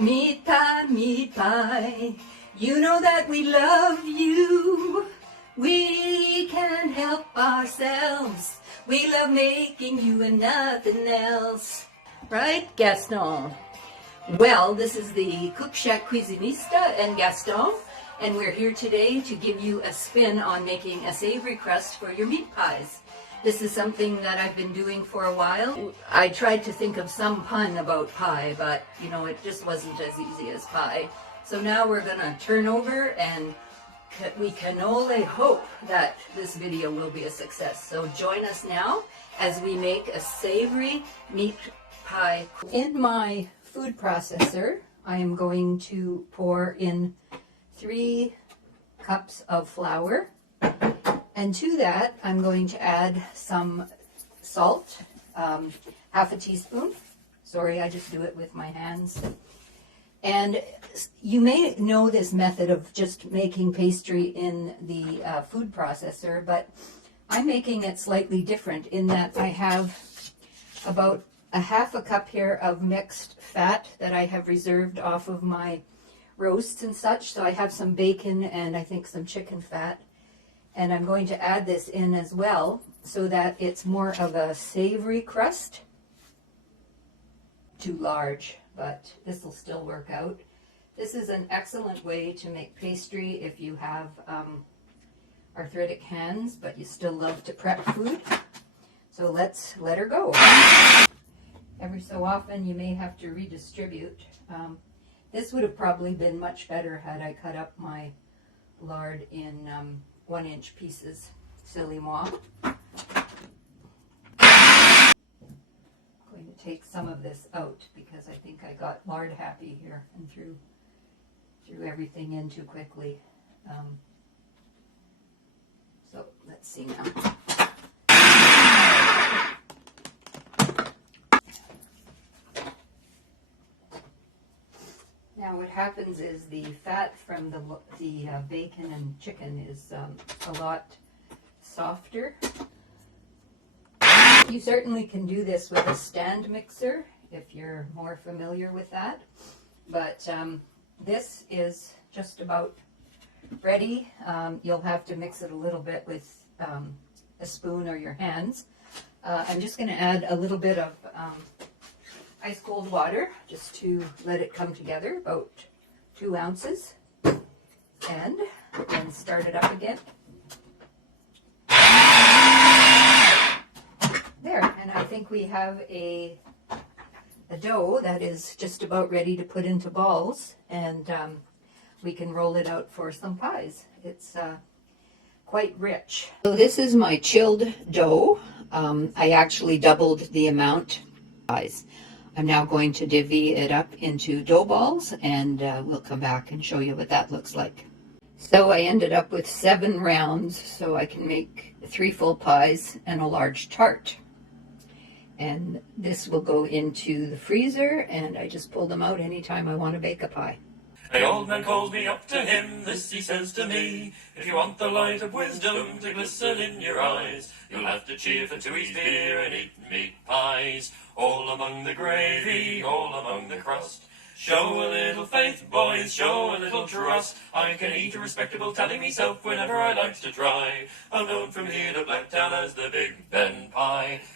Meat pie, you know that we love you. We can't help ourselves. We love making you and nothing else. Right, Gaston? Well, this is the Cook Shack Cuisinista and Gaston, and we're here today to give you a spin on making a savory crust for your meat pies. This is something that I've been doing for a while. I tried to think of some pun about pie, but it just wasn't as easy as pie. So now we're gonna turn over and we can only hope that this video will be a success. So join us now as we make a savory meat pie. In my food processor, I am going to pour in 3 cups of flour. And to that, I'm going to add some salt, half a teaspoon. Sorry, I just do it with my hands. And you may know this method of just making pastry in the food processor, but I'm making it slightly different in that I have about a half a cup here of mixed fat that I have reserved off of my roasts and such. So I have some bacon and I think some chicken fat. And I'm going to add this in as well so that it's more of a savory crust. Too large, but this will still work out. This is an excellent way to make pastry if you have arthritic hands, but you still love to prep food. So let's let her go. Every so often you may have to redistribute. This would have probably been much better had I cut up my lard in 1-inch pieces, silly moi. I'm going to take some of this out because I think I got lard happy here and threw everything in too quickly. So let's see now. Now what happens is the fat from the bacon and chicken is a lot softer. You certainly can do this with a stand mixer if you're more familiar with that. But this is just about ready. You'll have to mix it a little bit with a spoon or your hands. I'm just going to add a little bit of ice cold water just to let it come together, about 2 ounces, and then start it up again. There, and I think we have a dough that is just about ready to put into balls, and we can roll it out for some pies. It's quite rich. So this is my chilled dough. I actually doubled the amount of pies. I'm now going to divvy it up into dough balls, and we'll come back and show you what that looks like. So I ended up with 7 rounds, so I can make 3 full pies and a large tart. And this will go into the freezer, and I just pull them out anytime I want to bake a pie. The old man calls me up to him, this he says to me: if you want the light of wisdom to glisten in your eyes, you'll have to cheer for Tooheys beer and eat meat pies. All among the gravy, all among the crust. Show a little faith, boys, show a little trust. I can eat a respectable tally myself whenever I like to try. I'm known from here to Blacktown as the Big Ben Pie.